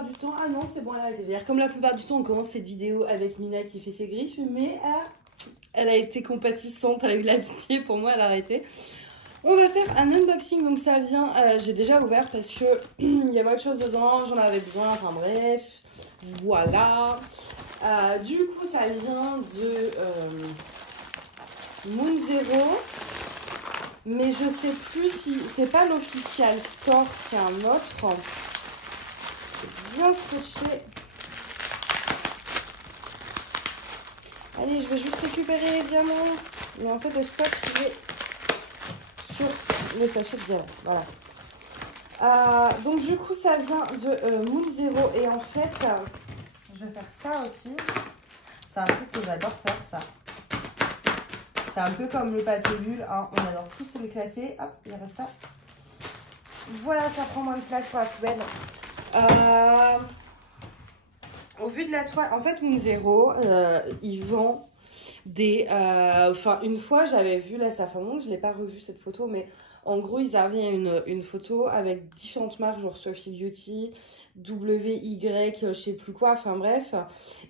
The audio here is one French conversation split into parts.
plupart du temps... Ah non, c'est bon, elle a arrêté. Comme la plupart du temps, on commence cette vidéo avec Mina qui fait ses griffes, mais elle a été compatissante, elle a eu l'amitié, pour moi, elle a arrêté. On va faire un unboxing, donc ça vient... j'ai déjà ouvert parce que il y avait autre chose dedans, j'en avais besoin, enfin bref, voilà. Du coup, ça vient de Moon Zero. Mais je sais plus si c'est pas l'official store, c'est un autre. C'est bien scotché. Allez, je vais juste récupérer les diamants. Mais en fait, le scotch il est sur le sachet de diamants. Voilà. Donc du coup, ça vient de Moon Zero. Et en fait, je vais faire ça aussi. C'est un truc que j'adore faire, ça. C'est un peu comme le papier bulle, hein. On adore tous l'éclater. Hop, il reste là. Voilà, ça prend moins de place pour la poubelle. Au vu de la toile, en fait, Moon Zero, il vend des... Enfin, une fois, j'avais vu, là, ça fait un moment que je ne l'ai pas revu cette photo, mais en gros, ils avaient une photo avec différentes marques, genre Sophie Beauty, WY, je sais plus quoi, enfin bref.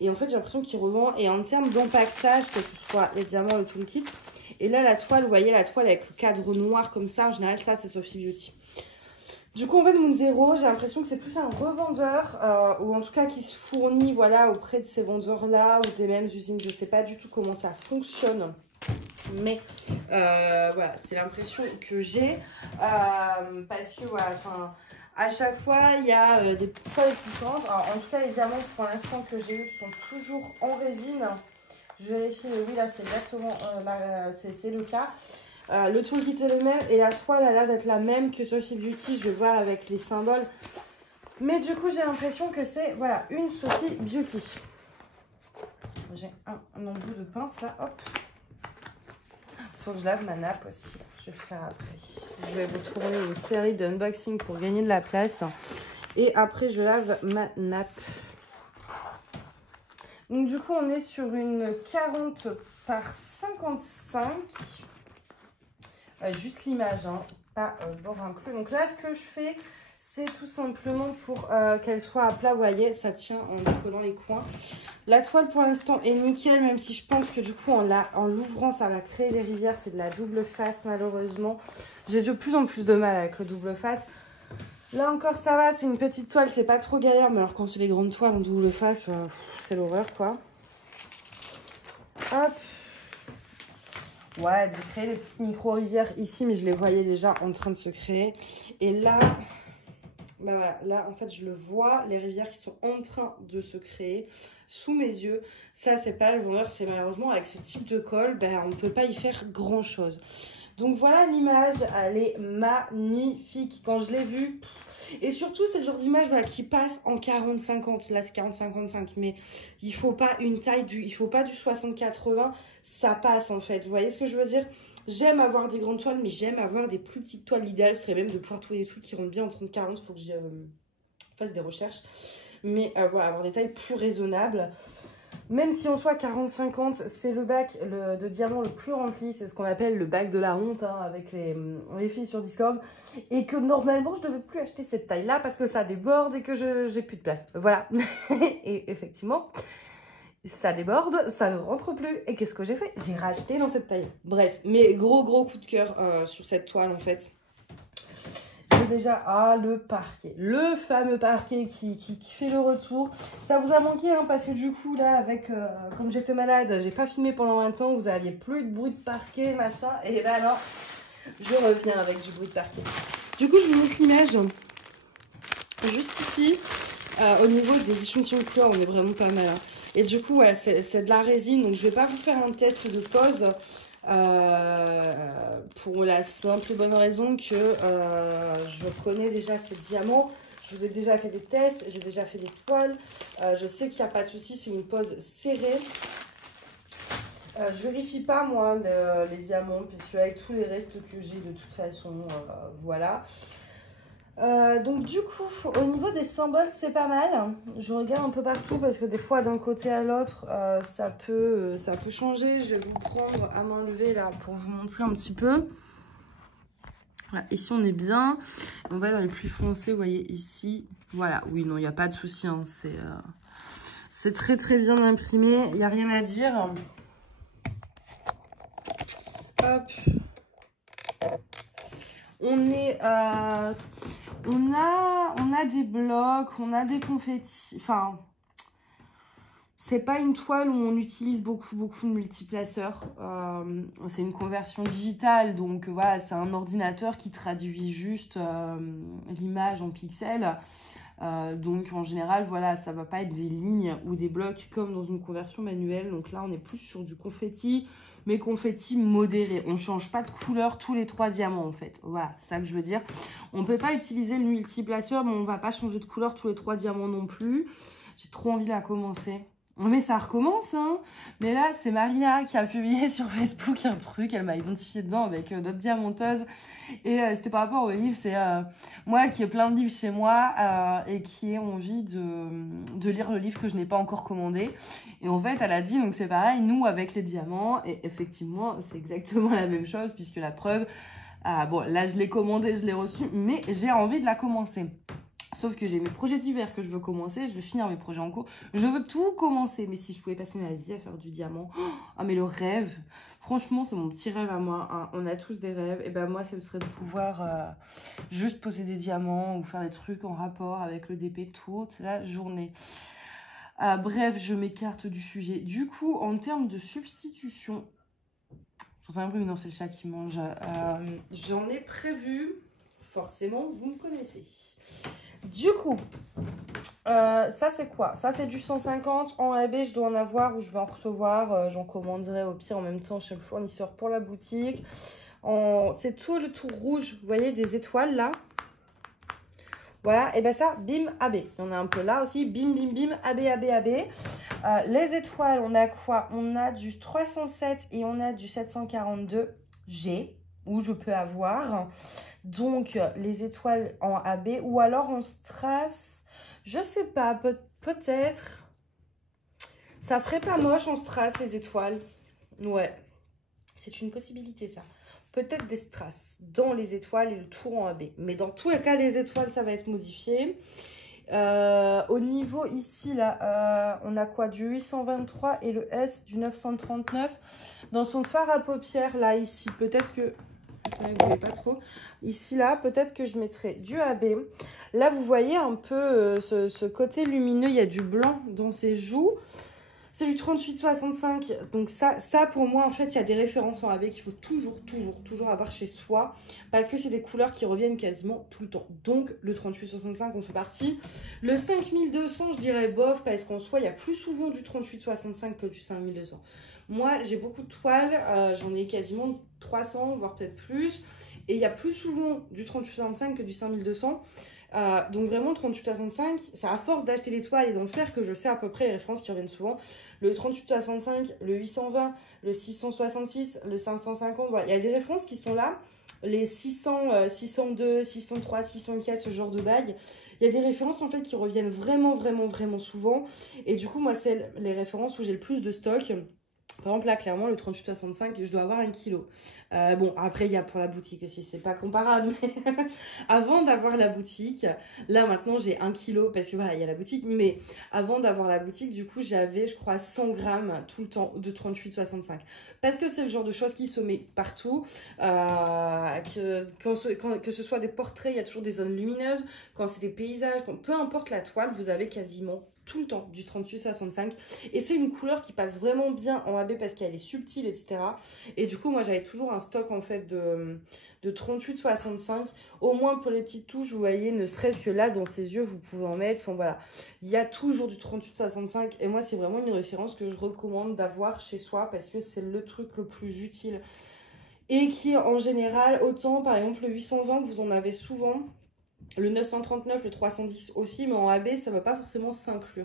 Et en fait, j'ai l'impression qu'ils revendent. Et en termes d'empaquetage, que ce soit les diamants, le tout le kit. Et là, la toile, vous voyez, la toile avec le cadre noir comme ça, en général, ça, c'est Sophie Beauty. Du coup, en fait, Moon Zero, j'ai l'impression que c'est plus un revendeur, ou en tout cas qui se fournit, voilà, auprès de ces vendeurs-là, ou des mêmes usines. Je sais pas du tout comment ça fonctionne. Mais voilà, c'est l'impression que j'ai. Parce que, voilà, enfin... À chaque fois, il y a des petites fentes. Alors, en tout cas, les diamants, pour l'instant, que j'ai eu sont toujours en résine. Je vérifie, oui, là, c'est exactement c'est le cas. Le toolkit est le même et la toile a l'air d'être la même que Sophie Beauty. Je vais voir avec les symboles. Mais du coup, j'ai l'impression que c'est, voilà, une Sophie Beauty. J'ai un embout de pince, là, hop. Faut que je lave ma nappe aussi. Je vais le faire après. Je vais vous tourner une série d'unboxing pour gagner de la place. Et après, je lave ma nappe. Donc, du coup, on est sur une 40 par 55. Juste l'image, hein, pas bord inclus. Donc là, ce que je fais, c'est tout simplement pour qu'elle soit à plat. Vous voyez, ça tient en décollant les coins. La toile, pour l'instant, est nickel, même si je pense que du coup, en l'ouvrant, ça va créer des rivières. C'est de la double face, malheureusement. J'ai de plus en plus de mal avec le double face. Là encore, ça va. C'est une petite toile, c'est pas trop galère. Mais alors, quand c'est les grandes toiles en double face, c'est l'horreur, quoi. Hop. Ouais, j'ai créé les petites micro-rivières ici, mais je les voyais déjà en train de se créer. Et là, bah voilà, là, en fait, je le vois, les rivières qui sont en train de se créer sous mes yeux. Ça, c'est pas le vendeur, c'est malheureusement avec ce type de colle, ben, on ne peut pas y faire grand-chose. Donc voilà l'image, elle est magnifique. Quand je l'ai vue, et surtout, c'est le genre d'image voilà, qui passe en 40-50. Là, c'est 40-55, mais il faut pas une taille il faut pas du 60-80. Ça passe, en fait. Vous voyez ce que je veux dire? J'aime avoir des grandes toiles, mais j'aime avoir des plus petites toiles. L'idéal serait même de pouvoir trouver des trucs qui rentrent bien en 30-40. Il faut que je fasse des recherches. Mais voilà, avoir des tailles plus raisonnables. Même si en soit 40-50, c'est le bac de diamant le plus rempli. C'est ce qu'on appelle le bac de la honte, hein, avec les filles sur Discord. Et que normalement, je ne devais plus acheter cette taille-là parce que ça déborde et que j'ai plus de place. Voilà. Et effectivement, ça déborde, ça ne rentre plus. Et qu'est-ce que j'ai fait? J'ai racheté dans cette taille. Bref, mais gros coup de cœur sur cette toile, en fait. Déjà, le parquet, le fameux parquet qui fait le retour. Ça vous a manqué, hein, parce que du coup, là, comme j'étais malade, j'ai pas filmé pendant un temps, vous aviez plus de bruit de parquet, machin. Et là, non, je reviens avec du bruit de parquet. Du coup, je vous montre l'image. Juste ici, au niveau des échantillons de couleurs, on est vraiment pas mal. Hein. Et du coup, ouais, c'est de la résine, donc je vais pas vous faire un test de pose. Pour la simple et bonne raison que je connais déjà ces diamants, je vous ai déjà fait des tests, j'ai déjà fait des toiles, je sais qu'il n'y a pas de souci, c'est une pose serrée. Je vérifie pas moi les diamants, puisque avec tous les restes que j'ai de toute façon, voilà. Donc du coup, au niveau des symboles, c'est pas mal. Je regarde un peu partout parce que des fois, d'un côté à l'autre, ça peut changer. Je vais vous prendre à m'enlever là pour vous montrer un petit peu. Voilà, ici, on est bien. On va dans les plus foncés, vous voyez ici. Voilà, oui, non, il n'y a pas de souci. Hein. C'est très très bien imprimé. Il n'y a rien à dire. Hop. On a des blocs, on a des confettis. Enfin, c'est pas une toile où on utilise beaucoup de multiplaceurs. C'est une conversion digitale, donc voilà, c'est un ordinateur qui traduit juste l'image en pixels. Donc en général, voilà, ça va pas être des lignes ou des blocs comme dans une conversion manuelle. Donc là, on est plus sur du confetti, mais confetti modéré. On change pas de couleur tous les 3 diamants en fait. Voilà, c'est ça que je veux dire. On peut pas utiliser le multiplaceur, mais on va pas changer de couleur tous les 3 diamants non plus. J'ai trop envie de la commencer. Mais ça recommence, hein. Mais là, c'est Marina qui a publié sur Facebook un truc. Elle m'a identifié dedans avec d'autres diamanteuses. Et c'était par rapport au livre. C'est moi qui ai plein de livres chez moi et qui ai envie de lire le livre que je n'ai pas encore commandé. Et en fait, elle a dit, donc c'est pareil, nous avec les diamants. Et effectivement, c'est exactement la même chose puisque la preuve... bon, là, je l'ai commandé, je l'ai reçu, mais j'ai envie de la commencer. Sauf que j'ai mes projets d'hiver que je veux commencer, je veux finir mes projets en cours. Je veux tout commencer, mais si je pouvais passer ma vie à faire du diamant... Ah, mais le rêve, franchement, c'est mon petit rêve à moi. Hein. On a tous des rêves. Et ben moi, ce serait de pouvoir juste poser des diamants ou faire des trucs en rapport avec le DP toute la journée. Bref, je m'écarte du sujet. Du coup, en termes de substitution... J'entends un bruit, non, c'est le chat qui mange. J'en ai prévu... Forcément, vous me connaissez. Du coup, ça c'est quoi? Ça c'est du 150 en AB, je dois en avoir ou je vais en recevoir. J'en commanderai au pire en même temps chez le fournisseur pour la boutique. C'est tout le tour rouge, vous voyez, des étoiles là. Voilà, et ben ça, bim, AB. Il y en a un peu là aussi, bim, bim, bim, AB, AB, AB. Les étoiles, on a quoi? On a du 307 et on a du 742G, où je peux avoir... Donc, les étoiles en AB ou alors en strass. Je sais pas, peut-être. Ça ferait pas moche en strass, les étoiles. Ouais, c'est une possibilité, ça. Peut-être des strass dans les étoiles et le tour en AB. Mais dans tous les cas, les étoiles, ça va être modifié. Au niveau ici, là, on a quoi? Du 823 et le S du 939. Dans son fard à paupières, là, ici, peut-être que... Vous voyez pas trop. Ici, là, peut-être que je mettrai du AB. Là, vous voyez un peu ce côté lumineux. Il y a du blanc dans ses joues. C'est du 38-65. Donc ça, pour moi, en fait, il y a des références en AB qu'il faut toujours avoir chez soi. Parce que c'est des couleurs qui reviennent quasiment tout le temps. Donc, le 38-65, on fait partie. Le 5200, je dirais bof. Parce qu'en soi, il y a plus souvent du 38-65 que du 5200. Moi, j'ai beaucoup de toiles. J'en ai quasiment 300, voire peut-être plus. Et il y a plus souvent du 38-65 que du 5200. Donc vraiment, 38-65, c'est à force d'acheter les toiles et d'en faire que je sais à peu près les références qui reviennent souvent. Le 38-65, le 820, le 666, le 550, voilà. Il y a des références qui sont là. Les 600, 602, 603, 604, ce genre de bagues. Il y a des références en fait qui reviennent vraiment souvent. Et du coup, moi, c'est les références où j'ai le plus de stock. Par exemple, là, clairement, le 38-65, je dois avoir 1 kg. Bon, après, il y a pour la boutique aussi, c'est pas comparable. Mais avant d'avoir la boutique, là, maintenant, j'ai 1 kg parce que voilà, il y a la boutique. Mais avant d'avoir la boutique, du coup, j'avais, je crois, 100 grammes tout le temps de 38-65. Parce que c'est le genre de choses qui se met partout. Que ce soit des portraits, il y a toujours des zones lumineuses. Quand c'est des paysages, peu importe la toile, vous avez quasiment tout le temps du 38-65 et c'est une couleur qui passe vraiment bien en AB parce qu'elle est subtile, etc. Et du coup, moi, j'avais toujours un stock en fait de 38-65, au moins pour les petites touches, vous voyez, ne serait-ce que là, dans ses yeux, vous pouvez en mettre. Enfin, voilà, il y a toujours du 38-65 et moi, c'est vraiment une référence que je recommande d'avoir chez soi parce que c'est le truc le plus utile et qui, en général, autant, par exemple, le 820, vous en avez souvent. Le 939, le 310 aussi, mais en AB, ça ne va pas forcément s'inclure.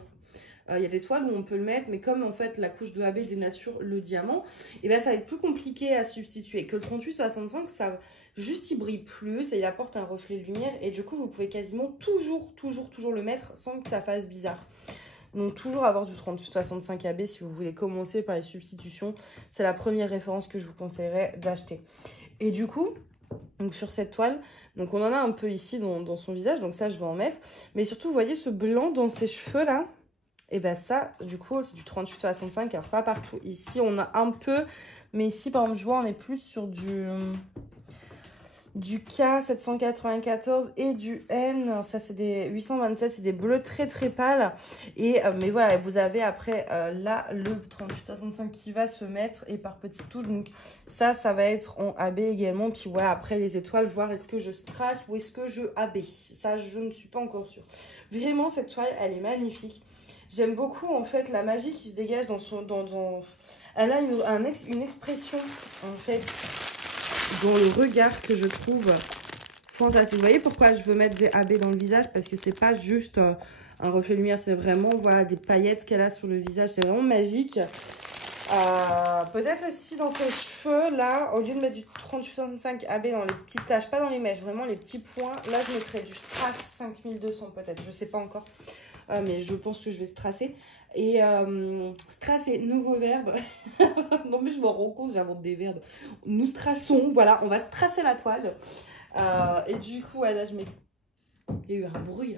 Il y a des toiles où on peut le mettre, mais comme en fait la couche de AB dénature le diamant, et ben ça va être plus compliqué à substituer. Que le 38-65, ça juste il brille plus, et il apporte un reflet de lumière, et du coup vous pouvez quasiment toujours le mettre sans que ça fasse bizarre. Donc toujours avoir du 38-65 AB si vous voulez commencer par les substitutions. C'est la première référence que je vous conseillerais d'acheter. Et du coup, Donc sur cette toile, donc on en a un peu ici dans son visage, donc ça je vais en mettre. Mais surtout, vous voyez ce blanc dans ses cheveux là? Et ben ça, du coup, c'est du 38-65, alors pas partout. Ici, on a un peu, mais ici, par exemple, je vois, on est plus sur du K794 et du N, ça c'est des 827, c'est des bleus très très pâles. Et mais voilà, vous avez après là le 38-65 qui va se mettre et par petites touches, donc ça va être en AB également. Puis voilà, après les étoiles, voir est-ce que je strass ou est-ce que je AB, ça je ne suis pas encore sûre. Vraiment cette toile elle est magnifique, j'aime beaucoup en fait la magie qui se dégage dans son elle a une expression en fait dans le regard que je trouve fantastique. Vous voyez pourquoi je veux mettre des AB dans le visage? Parce que c'est pas juste un reflet de lumière, c'est vraiment voilà, des paillettes qu'elle a sur le visage. C'est vraiment magique. Peut-être aussi dans ses cheveux, là, au lieu de mettre du 38-65 AB dans les petites taches, pas dans les mèches, vraiment les petits points, là je mettrais du Strass 5200 peut-être, je sais pas encore. Mais je pense que je vais strasser. Et strasser, nouveau verbe. Non mais je me rends compte, j'invente des verbes. Nous strassons, voilà, on va strasser la toile. Et du coup, ouais, là je mets... Il y a eu un bruit.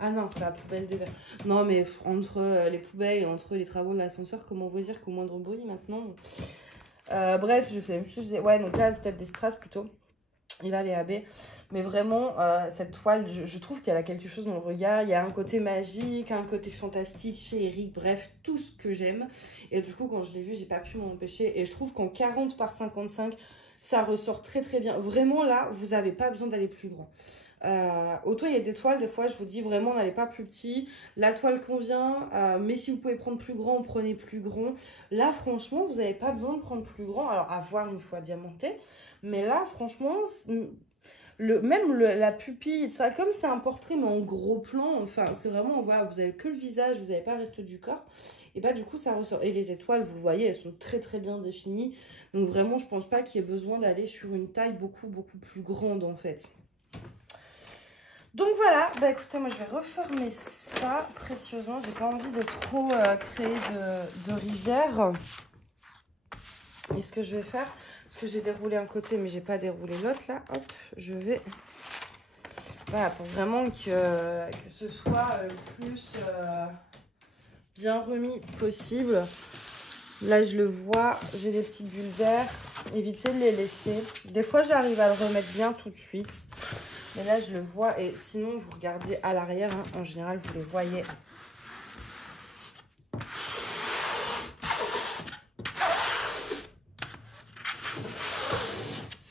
Ah non, c'est la poubelle de verre. Non mais entre les poubelles et entre les travaux de l'ascenseur, comment vous dire qu'au moindre bruit maintenant bref, je sais. Ouais, donc là peut-être des strass plutôt. Et là les AB. Mais vraiment, cette toile, je trouve qu'elle a quelque chose dans le regard. Il y a un côté magique, un côté fantastique, féerique, bref, tout ce que j'aime. Et du coup, quand je l'ai vue, j'ai pas pu m'en empêcher. Et je trouve qu'en 40 par 55, ça ressort très très bien. Vraiment, là, vous n'avez pas besoin d'aller plus grand. Autant il y a des toiles, des fois, je vous dis vraiment, n'allez pas plus petit. La toile convient, mais si vous pouvez prendre plus grand, prenez plus grand. Là, franchement, vous n'avez pas besoin de prendre plus grand. Alors, à voir une fois diamanté. Mais là, franchement... la pupille, ça, comme c'est un portrait mais en gros plan, enfin c'est vraiment, voilà, vous avez que le visage, vous n'avez pas le reste du corps, et bah du coup ça ressort. Et les étoiles, vous voyez, elles sont très très bien définies, donc vraiment je pense pas qu'il y ait besoin d'aller sur une taille beaucoup plus grande en fait. Donc voilà, bah écoutez, moi je vais refermer ça précieusement, j'ai pas envie de trop créer de rivière. Et ce que je vais faire, parce que j'ai déroulé un côté mais j'ai pas déroulé l'autre là, hop, je vais, voilà, pour vraiment que ce soit le plus bien remis possible. Là je le vois, j'ai des petites bulles d'air, évitez de les laisser. Des fois j'arrive à le remettre bien tout de suite, mais là je le vois. Et sinon vous regardez à l'arrière, hein, en général vous les voyez.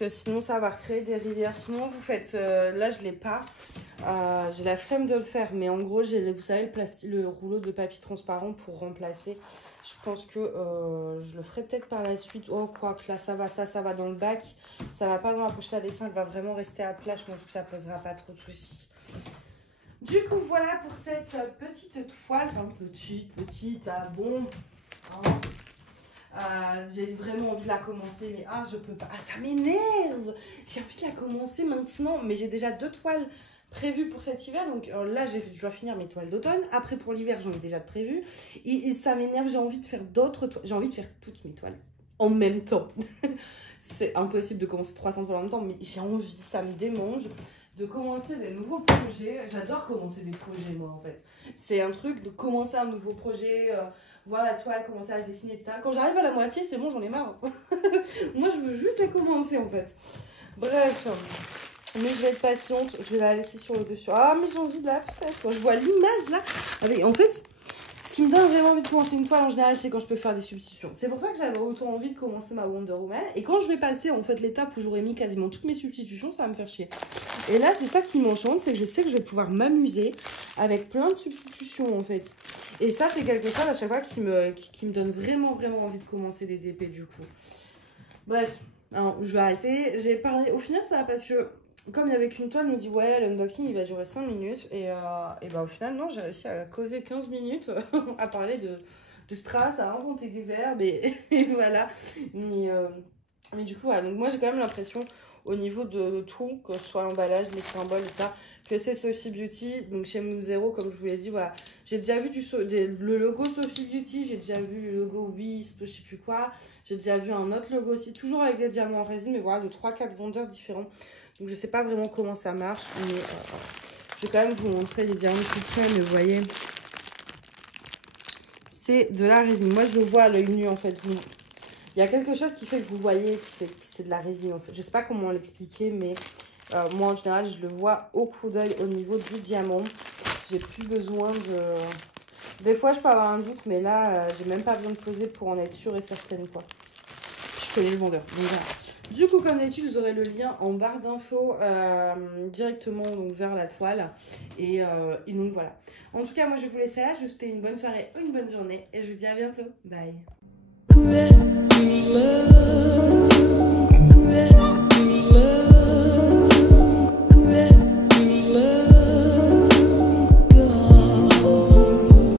Sinon ça va recréer des rivières. Sinon vous faites, là je l'ai pas, j'ai la flemme de le faire, mais en gros j'ai, vous savez, le rouleau de papier transparent pour remplacer. Je pense que je le ferai peut-être par la suite. Oh quoi que là ça va dans le bac, ça va pas dans la pochette à dessin, elle va vraiment rester à plat. Je pense que ça posera pas trop de soucis. Du coup voilà pour cette petite toile, enfin petite, ah bon, hein. J'ai vraiment envie de la commencer, mais je peux pas. Ça m'énerve. J'ai envie de la commencer maintenant, mais j'ai déjà 2 toiles prévues pour cet hiver. Donc là, je dois finir mes toiles d'automne. Après, pour l'hiver, j'en ai déjà de prévues. Et ça m'énerve, j'ai envie de faire d'autres toiles. J'ai envie de faire toutes mes toiles en même temps. C'est impossible de commencer 300 toiles en même temps, mais j'ai envie, ça me démange de commencer des nouveaux projets. J'adore commencer des projets, moi, en fait. C'est un truc de commencer un nouveau projet... voir la toile, commencer à dessiner, etc. Quand j'arrive à la moitié, c'est bon, j'en ai marre. Moi, je veux juste la commencer, en fait. Bref. Mais je vais être patiente. Je vais la laisser sur le dessus. Ah, mais j'ai envie de la faire. Quand je vois l'image, là. Avec, en fait, ce qui me donne vraiment envie de commencer une toile, en général, c'est quand je peux faire des substitutions. C'est pour ça que j'avais autant envie de commencer ma Wonder Woman. Et quand je vais passer, en fait, l'étape où j'aurais mis quasiment toutes mes substitutions, ça va me faire chier. Et là, c'est ça qui m'enchante, c'est que je sais que je vais pouvoir m'amuser avec plein de substitutions, en fait. Et ça, c'est quelque chose à chaque fois qui me donne vraiment envie de commencer des DP, du coup. Bref, hein, je vais arrêter. J'ai parlé... Au final, ça va parce que, comme il y avait qu'une toile, je me dis, ouais, l'unboxing, il va durer 5 minutes. Et bah, au final, non, j'ai réussi à causer 15 minutes à parler de strass, à inventer des verbes, et voilà. Mais du coup, voilà. Donc moi, j'ai quand même l'impression... Au niveau de tout, que ce soit l'emballage, les symboles, etc., que c'est Sophie Beauty. Donc chez Moon Zero, comme je vous l'ai dit, voilà. J'ai déjà vu le logo Sophie Beauty, j'ai déjà vu le logo Wisp, je sais plus quoi. J'ai déjà vu un autre logo aussi, toujours avec des diamants en résine, mais voilà, de 3-4 vendeurs différents. Donc je sais pas vraiment comment ça marche, mais je vais quand même vous montrer les diamants qu'ils prennent, vous voyez. C'est de la résine. Moi je le vois à l'œil nu en fait. Il y a quelque chose qui fait que vous voyez que c'est de la résine en fait. Je sais pas comment l'expliquer, mais moi en général je le vois au coup d'œil au niveau du diamant. J'ai plus besoin de... Des fois je peux avoir un doute, mais là j'ai même pas besoin de poser pour en être sûre et certaine quoi. Je connais le vendeur. Donc, voilà. Du coup, comme d'habitude, vous aurez le lien en barre d'infos directement donc, vers la toile. Et donc voilà. En tout cas, moi je vais vous laisser là. Je vous souhaite une bonne soirée ou une bonne journée. Et je vous dis à bientôt. Bye.